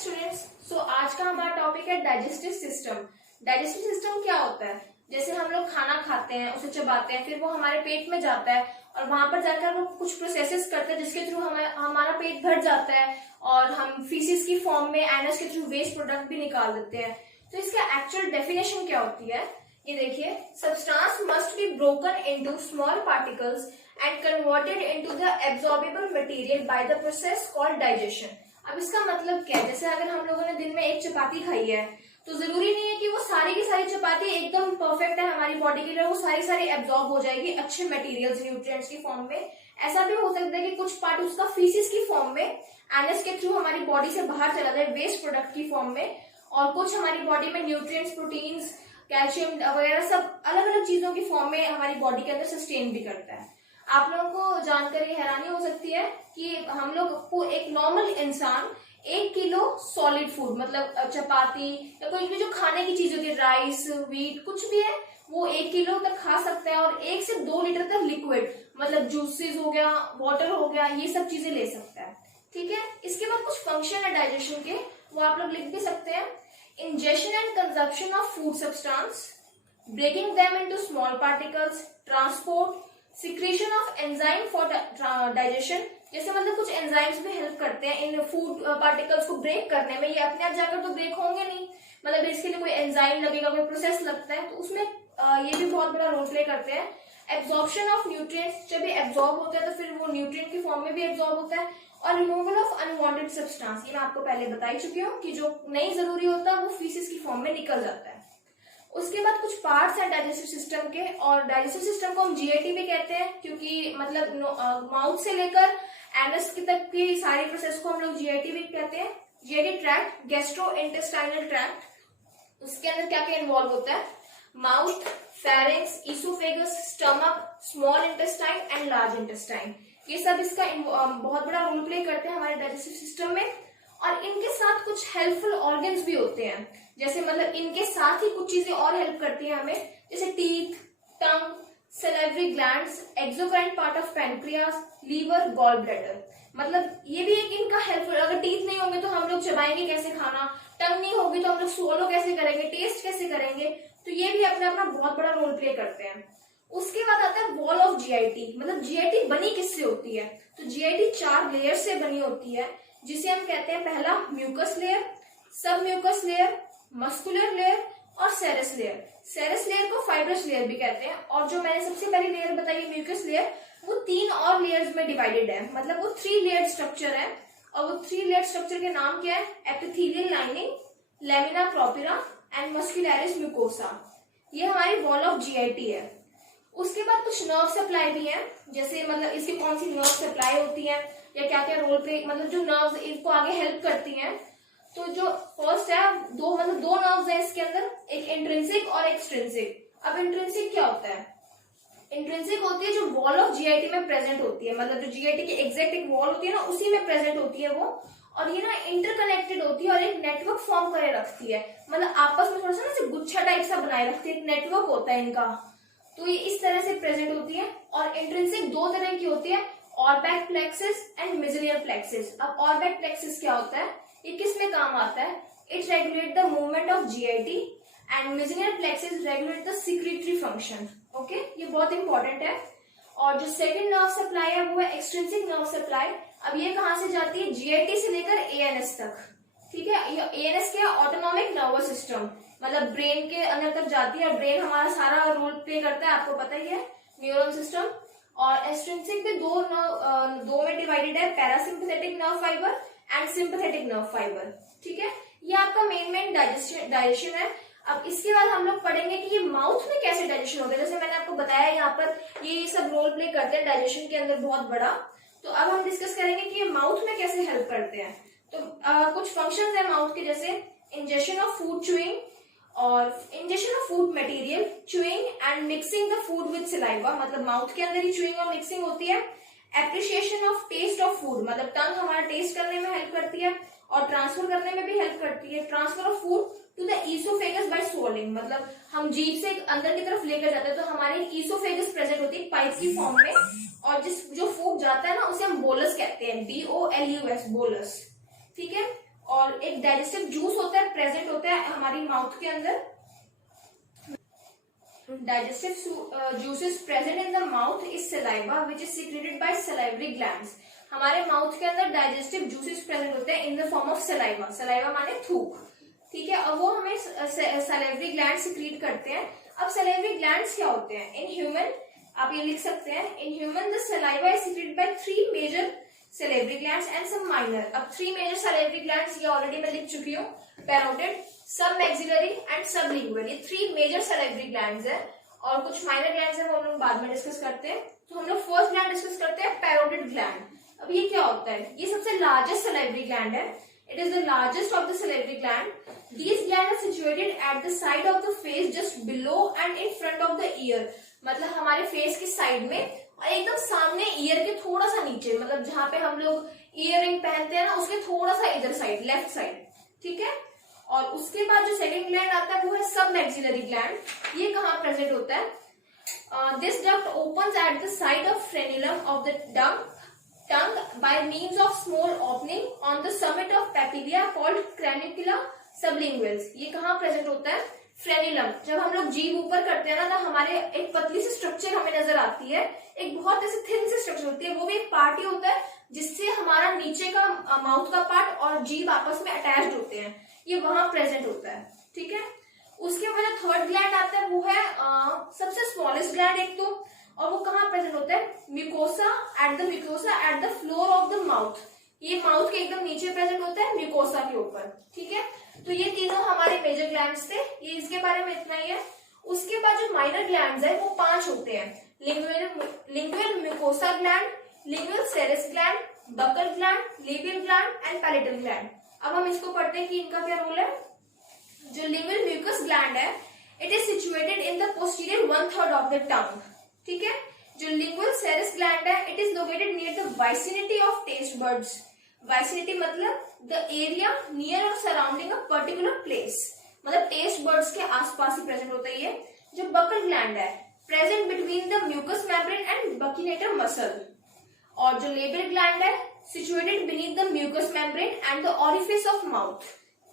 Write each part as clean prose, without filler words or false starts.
Students, आज का हमारा टॉपिक है डाइजेस्टिव सिस्टम। डाइजेस्टिव सिस्टम क्या होता है? जैसे हम लोग खाना खाते हैं, उसे चबाते हैं, फिर वो हमारे पेट में जाता है और वहां पर जाकर वो कुछ प्रोसेसेस करते हैं जिसके थ्रू हमारा पेट भर जाता है और हम फीसिस की फॉर्म में एनस के थ्रू वेस्ट प्रोडक्ट भी निकाल देते हैं। तो इसका एक्चुअल डेफिनेशन क्या होती है ये देखिए। Substance must be broken into small particles and converted into the absorbable material by the process called digestion. अब इसका मतलब क्या है? जैसे अगर हम लोगों ने दिन में एक चपाती खाई है तो जरूरी नहीं है कि वो सारी की सारी चपाती एकदम परफेक्ट है हमारी बॉडी के लिए, वो सारी एब्जॉर्ब हो जाएगी अच्छे मटेरियल्स न्यूट्रिएंट्स की फॉर्म में। ऐसा भी हो सकता है कि कुछ पार्ट उसका फीसिस की फॉर्म में एनएस के थ्रू हमारी बॉडी से बाहर चला जाए वेस्ट प्रोडक्ट की फॉर्म में, और कुछ हमारी बॉडी में न्यूट्रिएंट्स, प्रोटीन्स, कैल्शियम वगैरह सब अलग अलग चीजों की फॉर्म में हमारी बॉडी के अंदर सस्टेन भी करता है। आप लोगों को जानकर ये हैरानी हो सकती है कि हम लोग को एक नॉर्मल इंसान 1 किलो सॉलिड फूड मतलब चपाती या कोई भी जो खाने की चीज होती है, राइस, व्हीट, कुछ भी है, वो 1 किलो तक खा सकता है और 1 से 2 लीटर तक लिक्विड मतलब जूसेस हो गया, वाटर हो गया, ये सब चीजें ले सकता है। ठीक है, इसके बाद कुछ फंक्शन है डाइजेशन के, वो आप लोग लिख भी सकते हैं। Ingestion and consumption of food substance, breaking them into small particles, transport, secretion of enzyme for digestion. जैसे मतलब कुछ एंजाइम्स भी हेल्प करते हैं इन फूड पार्टिकल्स को ब्रेक करने में। ये अपने आप जाकर तो ब्रेक होंगे नहीं, मतलब इसके लिए कोई एंजाइम लगेगा, कोई प्रोसेस लगता है, तो उसमें ये भी बहुत बड़ा रोल प्ले करते हैं। एब्जॉर्प्शन ऑफ न्यूट्रिएंट्स, जब ये एब्जॉर्ब होता है तो फिर वो न्यूट्रिएंट की फॉर्म में भी एब्जॉर्ब होता है। और रिमूवल ऑफ अनवांटेड सब्सटेंस, ये मैं आपको पहले बता ही चुकी हूँ कि जो नहीं जरूरी होता वो फीसिस की फॉर्म में निकल जाता है। उसके बाद कुछ पार्ट्स हैं डाइजेस्टिव सिस्टम के, और डाइजेस्टिव सिस्टम को हम जीआईटी भी कहते हैं क्योंकि मतलब माउथ से लेकर एनस की तक की सारी प्रोसेस को हम लोग जीआईटी भी कहते हैं। GIT tract, gastrointestinal tract, उसके अंदर क्या क्या इन्वॉल्व होता है? Mouth, pharynx, oesophagus, stomach, small intestine and large intestine, ये सब इसका बहुत बड़ा रोल प्ले करते हैं हमारे डाइजेस्टिव सिस्टम में। और इनके साथ कुछ हेल्पफुल ऑर्गन्स भी होते हैं, जैसे मतलब इनके साथ ही कुछ चीजें और हेल्प करती हैं हमें, जैसे teeth, tongue, salivary glands, exocrine part of pancreas, liver, gall bladder. मतलब ये भी एक इनका हेल्पफुल, अगर टीथ नहीं होंगे तो हम लोग चबाएंगे कैसे खाना, टंग नहीं होगी तो हम लोग सोलो कैसे करेंगे, टेस्ट कैसे करेंगे, तो ये भी अपना अपना बहुत बड़ा रोल प्ले करते हैं। उसके बाद आता है वॉल ऑफ जीआईटी, मतलब जीआईटी बनी किससे होती है? तो जीआईटी 4 लेयर से बनी होती है, जिसे हम कहते हैं पहला म्यूकस लेयर, सब म्यूकस लेयर, मस्कुलर लेयर और सेरस लेयर। सेरस लेयर को फाइब्रस लेयर भी कहते हैं। और जो मैंने सबसे पहली लेयर बताई म्यूकस लेयर, वो 3 और लेयर्स में डिवाइडेड है, मतलब वो 3 लेयर स्ट्रक्चर है। और वो 3 लेयर स्ट्रक्चर के नाम क्या है? Epithelial lining, lamina propria and muscularis mucosa. ये हमारी वॉल ऑफ जीआईटी है। उसके बाद कुछ नर्व सप्लाई भी है, जैसे मतलब इसकी कौन सी नर्व सप्लाई होती है या क्या क्या रोल प्ले, मतलब जो नर्व्स इसको आगे हेल्प करती हैं। तो जो फर्स्ट है दो नर्व्स है इसके अंदर, एक इंट्रिंसिक और एक एक्सट्रिंसिक। अब इंट्रिंसिक क्या होता है? इंट्रिंसिक होती है जो वॉल ऑफ जीआईटी में प्रेजेंट होती है, मतलब जो जीआईटी की एग्जैक्ट एक वॉल होती है ना, उसी में प्रेजेंट होती है वो, और ये ना इंटरकनेक्टेड होती है और एक नेटवर्क फॉर्म करे रखती है, मतलब आपस में थोड़ा सा ना गुच्छा टाइप सा बनाए रखती है, एक नेटवर्क होता है इनका। तो ये इस तरह से प्रेजेंट होती है। और इंट्रिंसिक 2 तरह की होती है, ऑर्बैक प्लेक्सिस एंड मेसेनियर प्लेक्सिस। अब ऑर्बैक प्लेक्सिस क्या होता है, ये किस में काम आता है? It regulate the movement of GIT and Meissner plexus regulate the secretory function. Okay, ये बहुत इंपॉर्टेंट है। और जो सेकंड नर्व सप्लाई है वो है एक्सट्रिंसिक नर्व सप्लाई। अब ये कहां से जाती है? जीआईटी से लेकर एएनएस तक। ठीक है, ये एएनएस क्या? ऑटोनॉमिक नर्वस सिस्टम, मतलब ब्रेन के अंदर तक जाती है। ब्रेन हमारा सारा रोल प्ले करता है, आपको पता ही है, न्यूरल सिस्टम। और एक्सट्रिंसिक भी दो में डिवाइडेड है, parasympathetic nerve fibre and sympathetic nerve fibre. ठीक है, ये आपका मेन डाइजेशन है। अब इसके बाद हम लोग पढ़ेंगे कि ये माउथ में कैसे डाइजेशन होता है। जैसे मैंने आपको बताया यहाँ पर ये सब रोल प्ले करते हैं डाइजेशन के अंदर बहुत बड़ा। तो अब हम डिस्कस करेंगे कि ये माउथ में कैसे हेल्प करते हैं। तो कुछ फंक्शंस है माउथ के, जैसे इंजेशन ऑफ फूड, च्यूइंग, और ingestion of food material, chewing and mixing the food with saliva, मतलब माउथ के अंदर ही च्यूइंग और मिक्सिंग होती है। Appreciation of taste of food, मतलब टंग हमारा टेस्ट करने में हेल्प करती है और ट्रांसफर करने में भी हेल्प करती है। Transfer of food to the oesophagus by swallowing, मतलब हम जीभ से अंदर की तरफ लेकर जाते हैं तो हमारी ईसोफेगस प्रेजेंट होती है पाइप की फॉर्म में, और जो फूड जाता है ना उसे हम बोलस कहते हैं, BOLUS, बोलस। ठीक है, और और एक डाइजेस्टिव जूस होता है, प्रेजेंट होता है हमारी माउथ के अंदर। Digestive juices present in the mouth is saliva which is secreted by salivary glands। हमारे माउथ के अंदर डाइजेस्टिव जूसेस प्रेजेंट होते हैं in the form of saliva. Saliva माने थूक, ठीक है। और वो हमें सलाइवरी ग्लैंड सिक्रीट करते हैं। अब सलाइवरी ग्लैंड्स क्या होते हैं इन ह्यूमन, आप ये लिख सकते हैं, in human the saliva is secreted by 3 major salivary glands and some minor. अब 3 मेजर सलाइवरी ग्लैंड्स ये ऑलरेडी मैं लिख चुकी हूँ, पैरोटिड, सब मैक्सिलरी एंड सब लिंगुअल, ये 3 मेजर सलाइवरी ग्लैंड्स है। और कुछ माइनर ग्लैंड्स है वो हम लोग बाद में डिस्कस करते हैं। तो हम लोग फर्स्ट ग्लैंड डिस्कस करते हैं, पैरोटिड ग्लैंड। अब ये क्या होता है, ये सबसे लार्जेस्ट सलाइवरी ग्लैंड है। It is the largest of the salivary gland. These gland are situated at the side of the face just below and in front of the ear. मतलब हमारे फेस की साइड में और एकदम सामने year के थोड़ा सा नीचे, मतलब जहां पे हम लोग ईयर रिंग पहनते हैं ना उसके थोड़ा सा इधर साइड, लेफ्ट साइड, ठीक है। और उसके बाद जो सेकंड ग्लैंड आता है वो है सब मैक्सिलरी ग्लैंड। ये कहाँ प्रेजेंट होता है, this duct opens at the side of frenulum of the tongue by means of small opening on the summit of papilla called cranicula sublinguals। ये कहाँ प्रेजेंट होता है, फ्रेनिलम। जब हम लोग जीभ ऊपर करते हैं ना तो हमारे एक पतली सी स्ट्रक्चर हमें नजर आती है, एक बहुत ऐसे थिन सी स्ट्रक्चर होती है, वो भी एक पार्ट ही होता है जिससे हमारा नीचे का माउथ का पार्ट और जीभ आपस में अटैच्ड होते हैं, ये वहां प्रेजेंट होता है, ठीक है। उसके बाद जो थर्ड ग्लैंड आता है वो है सबसे स्मॉलेस्ट ग्लैंड एक तो, और वो कहाँ प्रेजेंट होता है, mucosa at the floor of the mouth. ये माउथ के एकदम नीचे प्रेजेंट होता है, म्यूकोसा के ऊपर, ठीक है। तो ये तीनों हमारे मेजर ग्लैंड्स थे, ये इसके बारे में इतना ही है। उसके बाद जो माइनर ग्लैंड्स है वो 5 होते हैं, lingual mucosa gland, lingual serous gland, buccal gland, labial gland and palatal gland. अब हम इसको पढ़ते हैं कि इनका क्या रोल है। जो लिंगुअल म्यूकस ग्लैंड है, it is situated in the posterior 1/3 of the tongue, ठीक है। जो लिंगुअल सेरेस ग्लैंड है, it is located near the vicinity of taste buds. Vicinity मतलब द एरिया नियर और सराउंडिंग अ पर्टिकुलर प्लेस, मतलब taste buds के आसपास ही प्रेजेंट होता है ये। जो बकल ग्लैंड है, present between the mucous membrane and buccinator muscle. और जो लेबियल ग्लैंड है, situated beneath the mucous membrane and the orifice of mouth.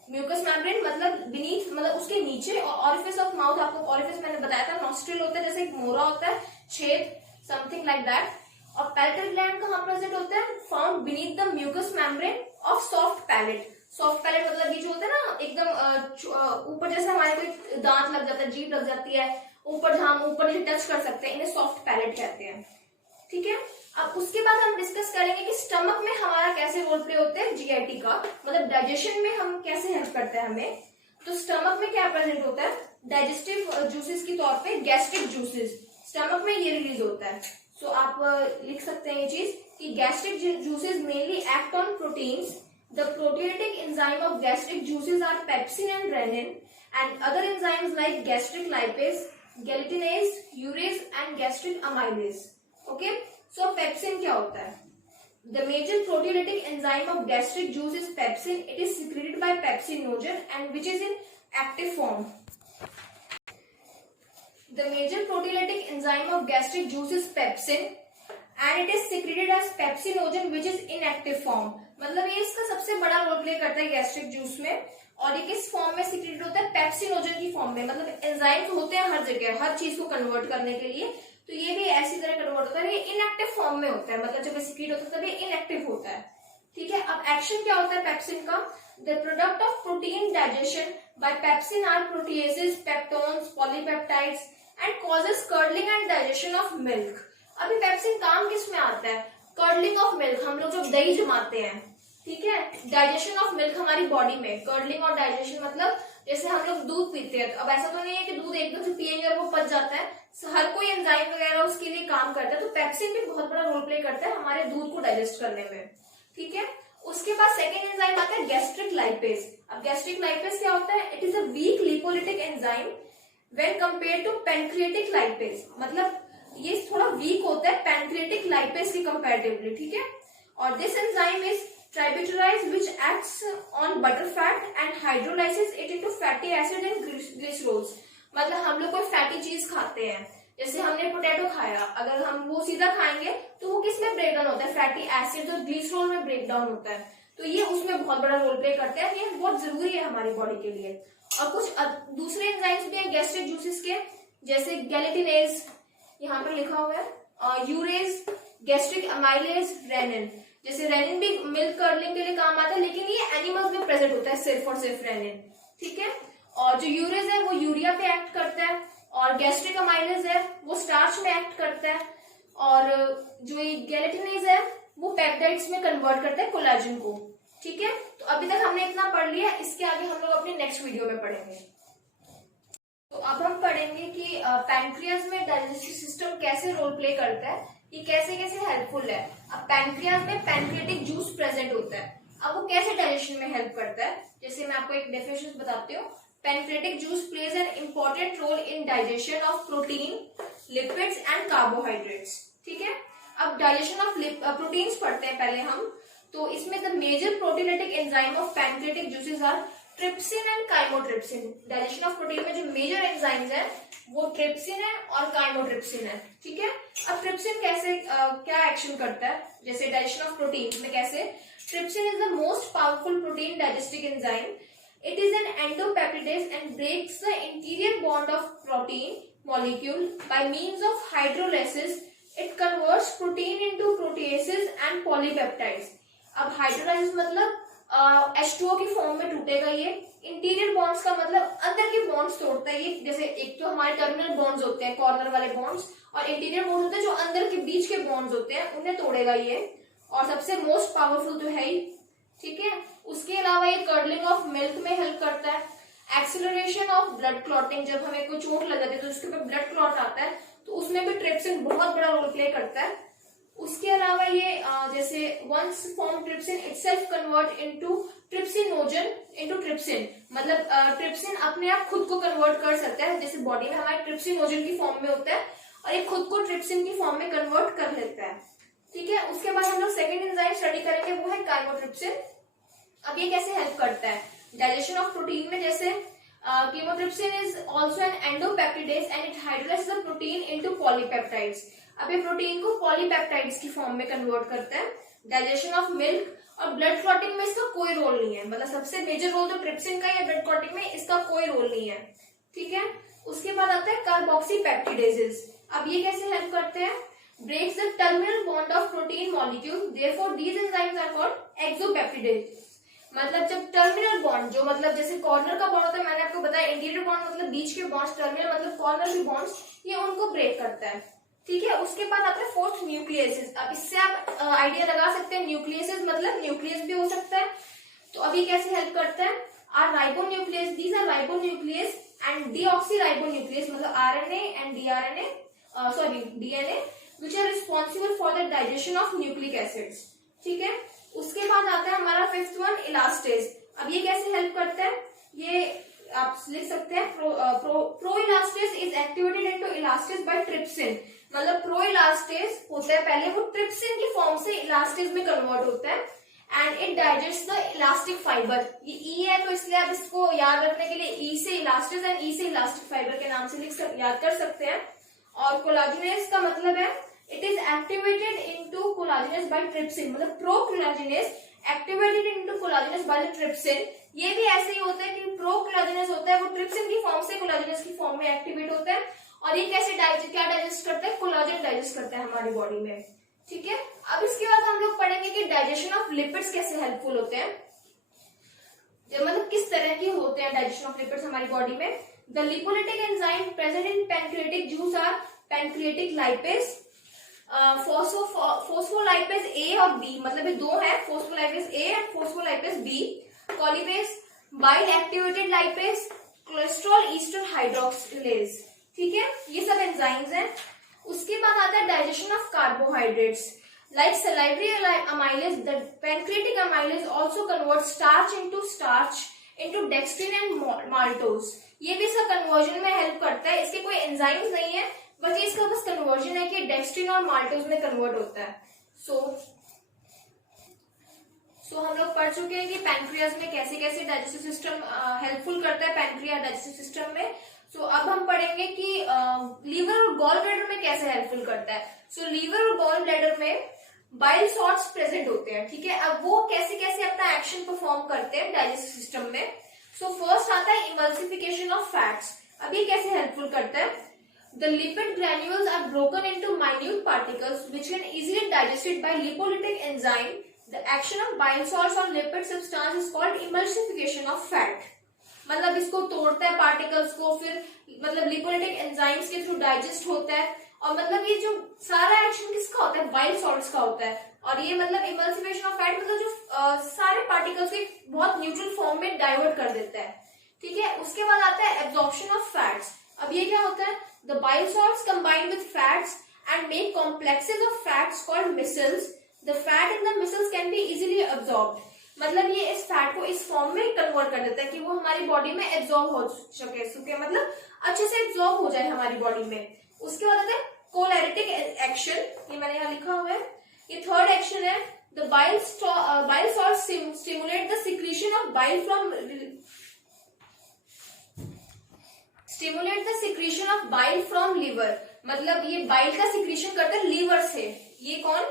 Mucous membrane मतलब बीनीथ, मतलब उसके नीचे, और ऑरिफिस ऑफ माउथ, आपको ऑरिफिस मैंने बताया था, नॉस्ट्रिल होता है, जैसे एक मोरा होता है, छेद, समथिंग लाइक दैट। और पैलेटल ग्लैंड कहाँ प्रेजेंट होता है, found beneath the mucous membrane of soft palate. Soft palate मतलब ये जो होता है ना एकदम ऊपर, जैसे हमारे कोई दांत लग जाता है, जीभ लग जाती है ऊपर, जहां हम ऊपर से टच कर सकते हैं, इन्हें सॉफ्ट पैलेट कहते हैं, ठीक है। अब उसके बाद हम डिस्कस करेंगे कि स्टमक में हमारा कैसे रोल प्ले होता है जीआईटी का, मतलब डाइजेशन में हम कैसे हेल्प करते हैं हमें। तो स्टमक में क्या प्रेजेंट होता है, डाइजेस्टिव जूसेस के तौर पे गैस्ट्रिक जूसेस स्टमक में ये रिलीज होता है। सो आप लिख सकते हैं ये चीज कि gastric juices mainly act on proteins. The proteolytic enzyme of gastric juices are pepsin and rennin and other enzymes like gastric lipase, gelatinase, urease and gastric amylase. Okay, so pepsin क्या होता है, the major proteolytic enzyme of gastric juice is pepsin. It is secreted by pepsinogen and which is in active form. The major proteolytic enzyme of gastric juice is pepsin and it is secreted as pepsinogen which is in active form. मतलब ये इसका सबसे बड़ा role play करता है gastric juice में, और ये किस फॉर्म में सिक्रेटेड होता है, पेप्सिनोजन की फॉर्म में। मतलब एंजाइम्स होते हैं हर जगह, हर चीज को कन्वर्ट करने के लिए, तो ये भी ऐसी तरह कन्वर्ट होता है, ये इनएक्टिव फॉर्म में होता है, मतलब जब सिक्रेट होता है तब ये इनएक्टिव होता है, ठीक है। अब एक्शन क्या होता है पेप्सिन का, the product of protein digestion by pepsin are proteoses, peptones, polypeptides and causes curdling and digestion of milk. अभी पेप्सिन काम किस में आता है, कर्डलिंग ऑफ मिल्क, हम लोग जब दही जमाते हैं, ठीक है, डाइजेशन ऑफ मिल्क हमारी बॉडी में, कर्डलिंग और डाइजेशन मतलब जैसे हम लोग दूध पीते हैं, तो अब ऐसा तो नहीं है कि दूध एकदम से पिएंगे और वो पच जाता है, हर कोई एंजाइम वगैरह उसके लिए काम करता है, तो पेप्सिन भी बहुत बड़ा रोल प्ले करता है हमारे दूध को डाइजेस्ट करने में, ठीक है। उसके बाद सेकेंड एंजाइम आता है गैस्ट्रिक लाइपेज। अब गैस्ट्रिक लाइपेज क्या होता है, it is a weak lipolytic enzyme when compare to pancreatic lipase, मतलब ये थोड़ा वीक होता है पैनक्रिएटिक लाइपेज की कंपैरेटिवली, ठीक है। और this enzyme is tributarized which acts on butter fat and hydrolyzes it into fatty acid and glycerols। मतलब हम लोग कोई फैटी चीज खाते हैं, जैसे हमने पोटैटो खाया, अगर हम वो सीधा खाएंगे तो वो किस में ब्रेक डाउन होता है, फैटी एसिड और ग्लिसरॉल में ब्रेक डाउन होता है। तो ये उसमें बहुत बड़ा रोल प्ले करते हैं, ये बहुत जरूरी है हमारी बॉडी के लिए। और कुछ दूसरे एंजाइम्स भी हैं गैस्ट्रिक जूसेस के, जैसे गैलेटिनेज, यहाँ पर लिखा हुआ है, यूरेज, गैस्ट्रिक अमाइलेज, रेनिन। जैसे रेनिन भी मिल्क कर्लिंग के लिए काम आता है, लेकिन ये एनिमल्स में प्रेजेंट होता है सिर्फ और सिर्फ रेनिन, ठीक है। और जो यूरेज है वो यूरिया पे एक्ट करता है, और गैस्ट्रिक अमाइलेज है वो स्टार्च में एक्ट करता है, और जो ये गैलेटिनेज है वो पेप्टाइड्स में कन्वर्ट करता है कोलेजन को, ठीक है। तो अभी तक हमने इतना पढ़ लिया, इसके आगे हम लोग अपने नेक्स्ट वीडियो में पढ़ेंगे। तो अब हम पढ़ेंगे कि पैनक्रियाज में डाइजेस्टिव सिस्टम कैसे रोल प्ले करता है, ये कैसे कैसे हेल्पफुल है। अब पैनक्रियाज में पैनक्रियाटिक जूस प्रेजेंट होता है, अब वो कैसे डाइजेशन में हेल्प करता है, जैसे मैं आपको एक डेफिनेशन बताती हूँ। Pancreatic juice plays an important role in digestion of protein, lipids and carbohydrates, ठीक है। अब डाइजेशन ऑफ प्रोटीन्स पढ़ते हैं पहले हम। तो इसमें the major proteolytic enzyme of pancreatic juices are trypsin and chymotrypsin. Digestion of protein में जो मेजर एंजाइम्स हैं वो ट्रिप्सिन है और काइमोट्रिप्सिन है, ठीक है। अब ट्रिप्सिन कैसे क्या एक्शन करता है, जैसे डाइजेशन ऑफ प्रोटीन में कैसे, trypsin is the most powerful protein डाइजेस्टिक enzyme. It is an endopeptidase and breaks the interior bond of protein molecule by means of hydrolysis. It converts protein into proteases and polypeptides. अब hydrolysis मतलब H2O की form में टूटेगा ये। Interior bonds का मतलब अंदर के बॉन्ड्स तोड़ता है ये, जैसे एक तो हमारे टर्मिनल बॉन्ड्स होते हैं कॉर्नर वाले बॉन्ड्स, और इंटीरियर बॉन्ड्स होते हैं जो अंदर के बीच के बॉन्ड्स होते हैं, उन्हें तोड़ेगा ये। और सबसे मोस्ट पावरफुल तो है ही, ठीक है। उसके अलावा ये कर्डलिंग ऑफ मिल्क में हेल्प करता है, एक्सेलरेशन ऑफ ब्लड क्लॉटिंग, जब हमें कोई चोट लग जाती है तो उसके ऊपर ब्लड क्लॉट आता है तो उसमें भी ट्रिप्सिन बहुत बड़ा रोल प्ले करता है। उसके अलावा ये जैसे once form trypsin itself convert into trypsinogen into trypsin, मतलब ट्रिप्सिन अपने आप खुद को कन्वर्ट कर सकता है, जैसे बॉडी में हमारे ट्रिप्सिनोजन की फॉर्म में होता है और ये खुद को ट्रिप्सिन की फॉर्म में कन्वर्ट कर लेता है, ठीक है। उसके बाद हम लोग सेकेंड एंजाइम स्टडी करेंगे, वो है काइमोट्रिप्सिन। अब ये कैसे हेल्प करता है डाइजेशन ऑफ प्रोटीन में, जैसे chymotrypsin is also an endopeptidase and it hydrolyses the protein into polypeptides. अब ये प्रोटीन को पॉलीपेप्टाइड्स की फॉर्म में कन्वर्ट करता है। डाइजेशन ऑफ मिल्क और ब्लड क्लॉटिंग में इसका कोई रोल नहीं है, मतलब सबसे मेजर रोल तो ट्रिप्सिन का है, ब्लड क्लॉटिंग में इसका कोई रोल नहीं है, ठीक है। उसके बाद आता है कार्बोक्सीपेप्टिडेजेस। अब ये कैसे हेल्प करते हैं, breaks the terminal bond of protein molecule, therefore these enzymes are called exopeptidases। मतलब जब टर्मिनल बॉन्ड, जो मतलब जैसे कॉर्नर का बॉन्ड होता है, मैंने आपको बताया इंटीरियर बॉन्ड मतलब बीच के बॉन्ड्स, टर्मिनल मतलब कॉर्नर के बॉन्ड्स, ये उनको ब्रेक करता है, ठीक है। उसके बाद आता है फोर्थ न्यूक्लियसेस। अब इससे आप आइडिया लगा सकते हैं, न्यूक्लियसेस मतलब न्यूक्लियस भी हो सकता है। तो अभी कैसे हेल्प करता है, are ribonuclease, these are ribonuclease and deoxyribonuclease, मतलब RNA and DNA which are responsible for the digestion of nucleic acids, ठीक है। उसके बाद आता है हमारा फिफ्थ वन, इलास्टेज। अब ये कैसे हेल्प करता है, ये आप लिख सकते हैं, pro elastase is activated into elastase by trypsin. मतलब प्रो इलास्टेज होता है पहले, वो ट्रिप्सिन की फॉर्म से इलास्टेज में कन्वर्ट होता है and it digest the elastic fibre. ये ई है तो इसलिए आप इसको याद रखने के लिए ई से इलास्टेज एंड ई से इलास्टिक फाइबर के नाम से याद कर सकते हैं। और कोलाजिनेज का मतलब है it is activated into collagenase by trypsin, मतलब procollagenase activated into collagenase by the trypsin. ये भी ऐसे ही होता है कि प्रो कोलाजिनेज होता है वो ट्रिप्सिन की फॉर्म से कोलाजिनेज की फॉर्म में एक्टिवेट होता है, और ये कैसे क्या डाइजेस्ट करता है, कोलाजन डाइजेस्ट करता है हमारी बॉडी में, ठीक है। अब इसके बाद हम लोग पढ़ेंगे कि डाइजेशन ऑफ लिपिड्स कैसे हेल्पफुल होते हैं, मतलब किस तरह के होते हैं डाइजेशन ऑफ लिपिड्स हमारी बॉडी में। The lipolytic enzyme present in pancreatic juice are pancreatic lipase, phospholipase A और बी, मतलब ये दो है, phospholipase A and phospholipase B, colipase, bile activated lipase, cholesterol ester hydroxylase, ठीक है। ये सब एंजाइम्स हैं। उसके बाद आता है digestion of carbohydrates like salivary amylase. The pancreatic amylase also converts starch into dextrin and maltose. ये भी सब कन्वर्जन में हेल्प करता है, इसके कोई एंजाइम्स नहीं है, बल्कि इसका बस कन्वर्जन है कि डेक्सट्रिन और माल्टोज में कन्वर्ट होता है। सो हम लोग पढ़ चुके हैं कि पैनक्रियाज में कैसे कैसे डाइजेस्टिव सिस्टम हेल्पफुल करता है, पैनक्रिया डाइजेस्टिव सिस्टम में। सो अब हम पढ़ेंगे कि लीवर और गॉल ब्लैडर में कैसे हेल्पफुल करता है। सो लीवर और गॉल ब्लैडर में बाइल सॉल्ट्स प्रेजेंट होते हैं, ठीक है। अब वो कैसे कैसे अपना एक्शन परफॉर्म करते हैं डाइजेस्टिव सिस्टम में। सो फर्स्ट आता है इमल्सिफिकेशन ऑफ फैट्स। अब ये कैसे हेल्पफुल करता है? The lipid granules are broken into minute particles which can easily digested by lipolytic enzyme. The action of bile salts on lipid substance is called emulsification of fat. मतलब इसको तोड़ता है particles को, फिर मतलब लिपोलिटिक एंजाइम्स के थ्रू डाइजेस्ट होता है, और मतलब ये जो सारा एक्शन किसका होता है? बाइल सॉल्ट्स का होता है। और ये मतलब इमल्सिफिकेशन ऑफ फैट मतलब जो सारे पार्टिकल्स के बहुत न्यूट्रल फॉर्म में डाइवर्ट कर देता है, ठीक है। उसके बाद आता है एब्जॉर्प्शन ऑफ फैट्स। अब ये क्या होता है? The bile salts combine with fats and make complexes of fats called micelles. The fat in the micelles can be easily absorbed. मतलब ये इस फैट को इस फॉर्म में कन्वर्ट कर देता है कि वो हमारी बॉडी में एब्जॉर्ब हो सके, मतलब अच्छे से एब्जॉर्ब हो जाए हमारी बॉडी में। उसके बाद आता है कोलेरिटिक एक्शन, ये मैंने यहाँ लिखा हुआ है। ये थर्ड एक्शन है। The bile salt stimulate the secretion of bile from liver. मतलब ये बाइल का सिक्रीशन करता है लीवर से। ये कौन?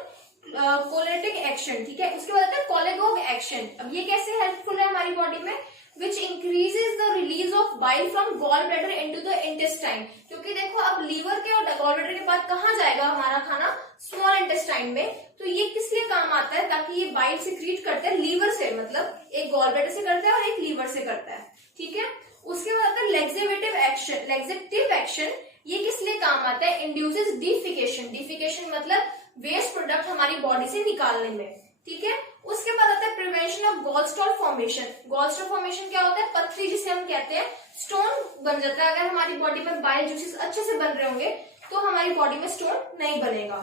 कोलेरिटिक एक्शन, ठीक है। उसके बाद आता है कोलेगोग एक्शन। अब ये कैसे हेल्पफुल है हमारी बॉडी में? Which increases the release of bile from gall bladder into the intestine. क्योंकि देखो अब लीवर के और गॉल ब्लैडर के बाद कहाँ जाएगा हमारा खाना? स्मॉल इंटेस्टाइन में। तो ये किस लिए काम आता है? ताकि ये बाइल सिक्रीट करते हैं लीवर से, मतलब एक गॉल ब्लैडर से करता है और एक लीवर से करता है, ठीक है। उसके बाद आता है लेग्जेटिव एक्शन। ये किस लिए काम आता है? Induces defecation. डिफिकेशन मतलब वेस्ट प्रोडक्ट हमारी बॉडी से निकालने में, ठीक है। उसके बाद आता है prevention of gallstone formation. Gallstone formation क्या होता है? पथरी जिसे हम कहते हैं, स्टोन बन जाता है। अगर हमारी बॉडी में बाइल जूसेस अच्छे से बन रहे होंगे तो हमारी बॉडी में स्टोन नहीं बनेगा।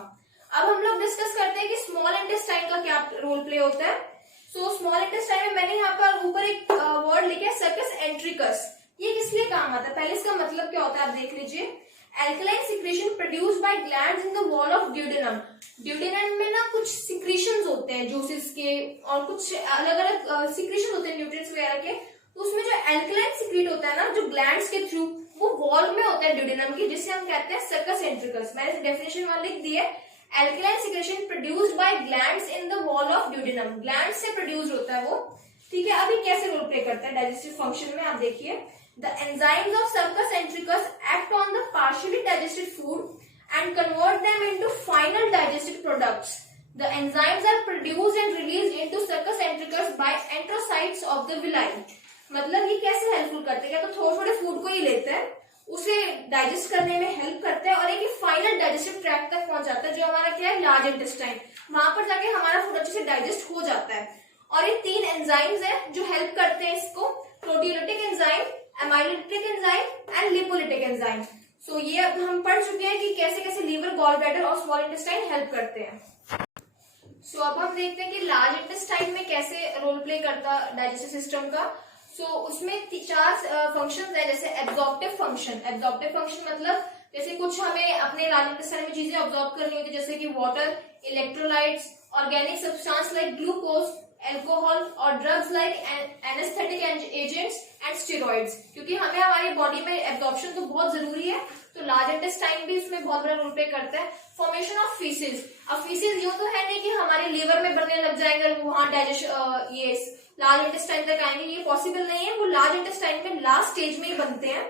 अब हम लोग डिस्कस करते हैं कि स्मॉल इंटेस्टाइन का क्या रोल प्ले होता है। सो स्मॉल इंटेस्टाइन में मैंने यहाँ पर ऊपर एक वर्ड लिखा है सर्कस एंट्रिकस। ये किस लिए काम आता है? पहले इसका मतलब क्या होता है आप देख लीजिए। Alkaline secretion produced by glands in the wall of duodenum. Duodenum में ना कुछ secretions होते हैं जूसेस के, और कुछ अलग अलग secretions होते हैं न्यूट्रिएंट्स वगैरह के। तो उसमें जो alkaline secrete होता है ना, जो glands के थ्रू, वो वॉल में होता है duodenum की, जिसे हम कहते हैं सर्कस एंट्रिकस। मैंने डेफिनेशन वहां लिख दी है। Alkaline secretion produced by glands in the wall of duodenum. glands से प्रोड्यूस होता है वो, ठीक है। अभी कैसे रोल प्ले करता है डाइजेस्टिव फंक्शन में आप देखिए। The enzymes of sulcus entericus act on the partially digested food and convert them into final digested products. The enzymes are produced and released into sulcus entericus by enterocytes of the villi. मतलब ये कैसे helpful करते हैं? क्या तो थोड़े थोड़े food को ही लेते हैं, उसे डाइजेस्ट करने में हेल्प करते हैं, और एक फाइनल डाइजेस्टिव ट्रैक्ट तक पहुंच जाता है जो हमारा क्या है? Large intestine. वहां पर जाके हमारा फूड अच्छे से डाइजेस्ट हो जाता है। और ये 3 एंजाइम्स है जो हेल्प करते हैं इसको। Proteolytic enzyme, amylolytic enzyme and lipolytic enzyme. So ये अब हम पढ़ चुके हैं कि कैसे कैसे लीवर, गॉल ब्लैडर और स्मॉल इंटेस्टाइन हेल्प करते हैं। सो अब हम देखते हैं कि लार्ज इंटेस्टाइन में कैसे रोल प्ले करता डाइजेस्टिव सिस्टम का। सो उसमें 4 फंक्शंस है, जैसे एब्जॉर्प्टिव फंक्शन। एब्जॉर्प्टिव फंक्शन मतलब जैसे कुछ हमें अपने लार्ज इंटेस्टाइन में चीजें ऑब्जॉर्ब करनी होती है, जैसे कि water, electrolytes, organic substance like glucose, alcohol, और drugs like anaesthetic agents and steroids. क्योंकि हमें हमारी बॉडी में एब्जॉर्प्शन तो बहुत जरूरी है, तो लार्ज इंटेस्टाइन भी इसमें बहुत बड़ा रोल प्ले करता है। Formation of faeces. अब फीसेस यूं तो है नहीं कि हमारे लिवर में बनने लग जाएंगे, वहां डाइजेशन ये लार्ज इंटेस्टाइन तक आएंगे, ये पॉसिबल नहीं है। वो लार्ज इंटेस्टाइन में लास्ट स्टेज में ही बनते हैं,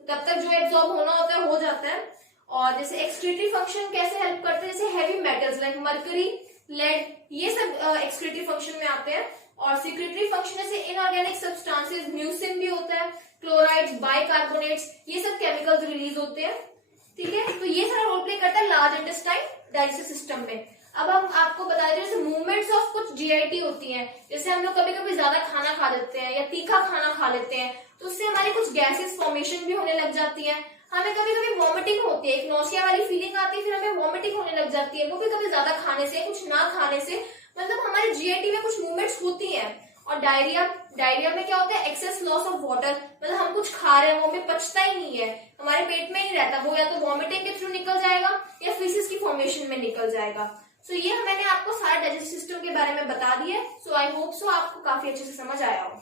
तब तक जो एब्जॉर्ब होना होता है हो जाता है। और जैसे एक्सक्रीटरी फंक्शन कैसे हेल्प करते हैं? जैसे heavy metals like mercury, lead, ये सब एक्सक्रीटरी फंक्शन में आते हैं। और सिक्रेटरी फंक्शन जैसे इनऑर्गेनिक सब्सटेंसेस, म्यूसिन भी होता है, क्लोराइड्स, बाइकार्बोनेट्स, ये सब केमिकल्स रिलीज होते हैं, ठीक है। तो ये सारा रोल प्ले करता है लार्ज इंटेस्टाइन डाइजेस्टिव सिस्टम में। अब हम आपको बता दें जैसे मूवमेंट्स ऑफ कुछ जीआईटी होती हैं, जैसे हम लोग कभी कभी ज्यादा खाना खा लेते हैं या तीखा खाना खा लेते हैं, तो उससे हमारी कुछ गैसेस फॉर्मेशन भी होने लग जाती है। हमें कभी कभी वॉमिटिंग होती है, एक नौसिया वाली फीलिंग आती है, फिर हमें वॉमिटिंग होने लग जाती है, वो भी कभी ज्यादा खाने से, कुछ ना खाने से। मतलब हमारे जीआईटी में कुछ मूवमेंट्स होती हैं। और डायरिया में क्या होता है? Excess loss of water. मतलब हम कुछ खा रहे हैं, वो हमें पचता ही नहीं है, हमारे पेट में ही रहता, वो या तो वॉमिटिंग के थ्रू निकल जाएगा या फीसिस की फॉर्मेशन में निकल जाएगा। सो ये मैंने आपको सारा डाइजेस्टिव सिस्टम के बारे में बता दिया। सो आई होप सो आपको काफी अच्छे से समझ आया हो।